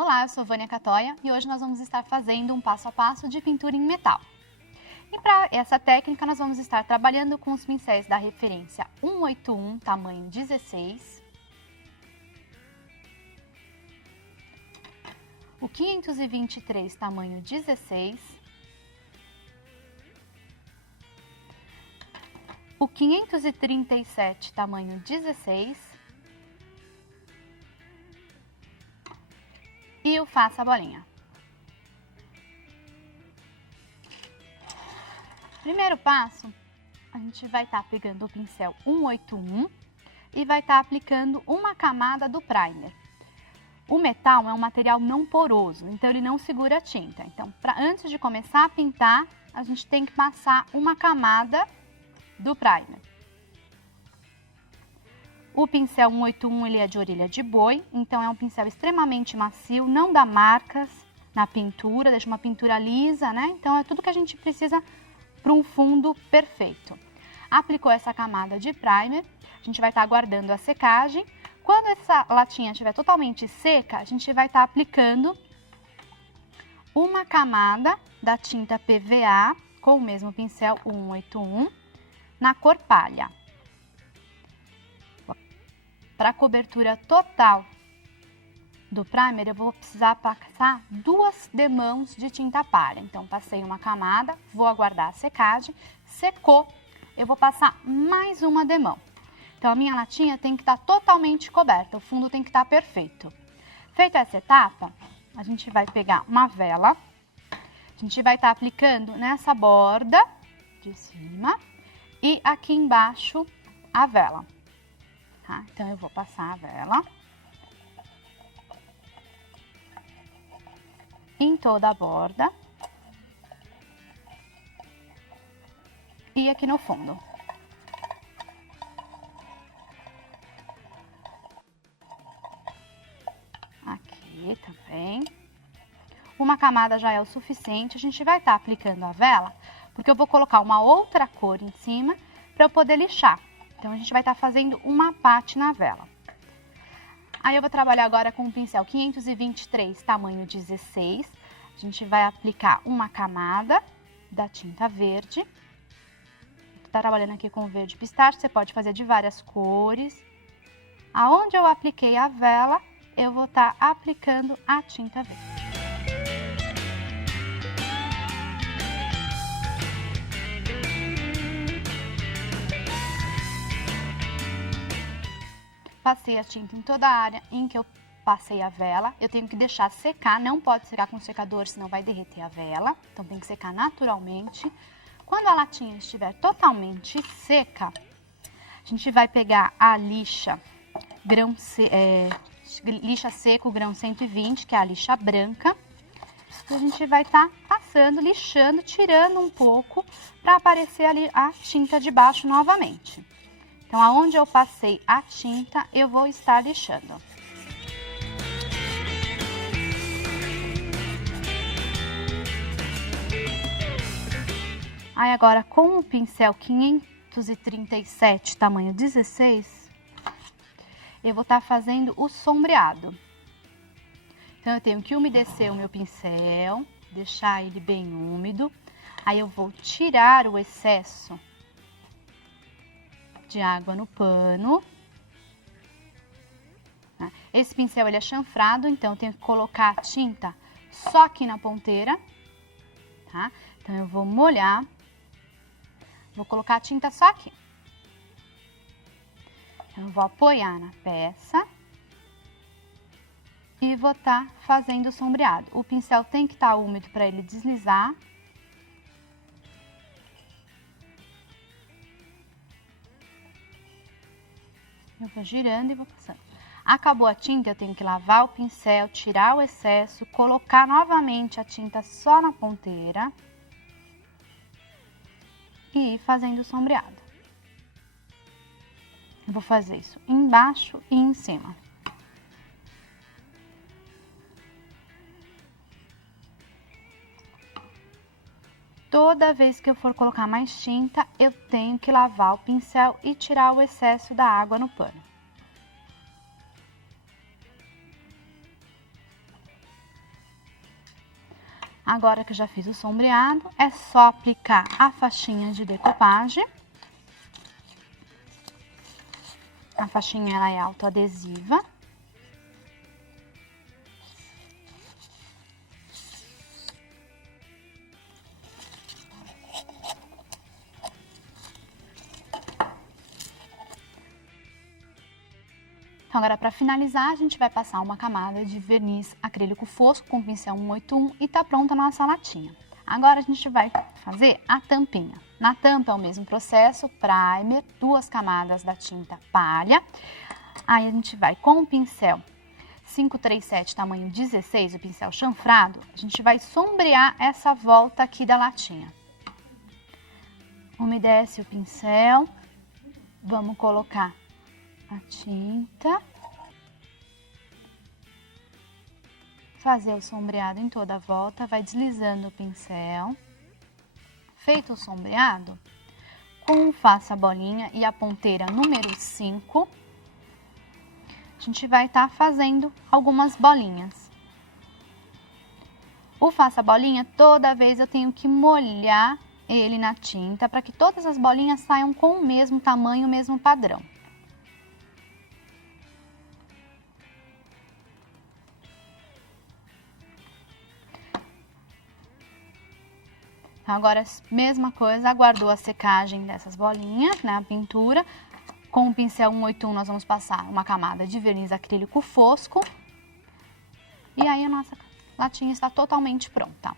Olá, eu sou Vânia Catoia e hoje nós vamos estar fazendo um passo a passo de pintura em metal. E para essa técnica nós vamos estar trabalhando com os pincéis da referência 181, tamanho 16, o 523, tamanho 16, o 537, tamanho 16, e o faça a bolinha. Primeiro passo, a gente vai estar pegando o pincel 181 e vai estar aplicando uma camada do primer. O metal é um material não poroso, então ele não segura a tinta. Então, antes de começar a pintar, a gente tem que passar uma camada do primer. O pincel 181 ele é de orelha de boi, então é um pincel extremamente macio, não dá marcas na pintura, deixa uma pintura lisa, né? Então é tudo que a gente precisa para um fundo perfeito. Aplicou essa camada de primer, a gente vai estar aguardando a secagem. Quando essa latinha estiver totalmente seca, a gente vai estar aplicando uma camada da tinta PVA com o mesmo pincel 181 na cor palha. Para a cobertura total do primer, eu vou precisar passar 2 demãos de tinta palha. Então, passei uma camada, vou aguardar a secagem. Secou, eu vou passar mais uma demão. Então, a minha latinha tem que estar totalmente coberta, o fundo tem que estar perfeito. Feita essa etapa, a gente vai pegar uma vela, a gente vai estar aplicando nessa borda de cima e aqui embaixo a vela. Tá? Então, eu vou passar a vela em toda a borda e aqui no fundo. Aqui também. Uma camada já é o suficiente, a gente vai estar aplicando a vela, porque eu vou colocar uma outra cor em cima para eu poder lixar. Então, a gente vai estar fazendo uma parte na vela. Aí, eu vou trabalhar agora com o pincel 523, tamanho 16. A gente vai aplicar uma camada da tinta verde. Estou trabalhando aqui com o verde pistache, você pode fazer de várias cores. Aonde eu apliquei a vela, eu vou estar aplicando a tinta verde. Passei a tinta em toda a área em que eu passei a vela. Eu tenho que deixar secar, não pode secar com secador, senão vai derreter a vela. Então, tem que secar naturalmente. Quando a latinha estiver totalmente seca, a gente vai pegar a lixa, lixa seco grão 120, que é a lixa branca. E a gente vai estar passando, lixando, tirando um pouco para aparecer ali a tinta de baixo novamente. Então, aonde eu passei a tinta, eu vou estar lixando. Aí, agora, com o pincel 537, tamanho 16, eu vou estar fazendo o sombreado. Então, eu tenho que umedecer o meu pincel, deixar ele bem úmido. Aí, eu vou tirar o excesso de água no pano. Esse pincel ele é chanfrado, então eu tenho que colocar a tinta só aqui na ponteira, tá? Então eu vou molhar, vou colocar a tinta só aqui. Então eu vou apoiar na peça e vou estar fazendo o sombreado. O pincel tem que estar úmido para ele deslizar. Eu vou girando e vou passando. Acabou a tinta, eu tenho que lavar o pincel, tirar o excesso, colocar novamente a tinta só na ponteira e ir fazendo o sombreado. Eu vou fazer isso embaixo e em cima. Toda vez que eu for colocar mais tinta, eu tenho que lavar o pincel e tirar o excesso da água no pano. Agora que eu já fiz o sombreado, é só aplicar a faixinha de decopagem. A faixinha ela é autoadesiva. Então, agora para finalizar, a gente vai passar uma camada de verniz acrílico fosco com pincel 181 e tá pronta a nossa latinha. Agora a gente vai fazer a tampinha. Na tampa é o mesmo processo, primer, 2 camadas da tinta palha. Aí a gente vai com o pincel 537 tamanho 16, o pincel chanfrado, a gente vai sombrear essa volta aqui da latinha. Umedece o pincel, vamos colocar a tinta, fazer o sombreado em toda a volta, vai deslizando o pincel. Feito o sombreado, com o faça bolinha e a ponteira número 5, a gente vai estar fazendo algumas bolinhas. O faça bolinha, toda vez eu tenho que molhar ele na tinta para que todas as bolinhas saiam com o mesmo tamanho, o mesmo padrão. Agora, mesma coisa, aguardou a secagem dessas bolinhas, né, a pintura. Com o pincel 181 nós vamos passar uma camada de verniz acrílico fosco. E aí a nossa latinha está totalmente pronta.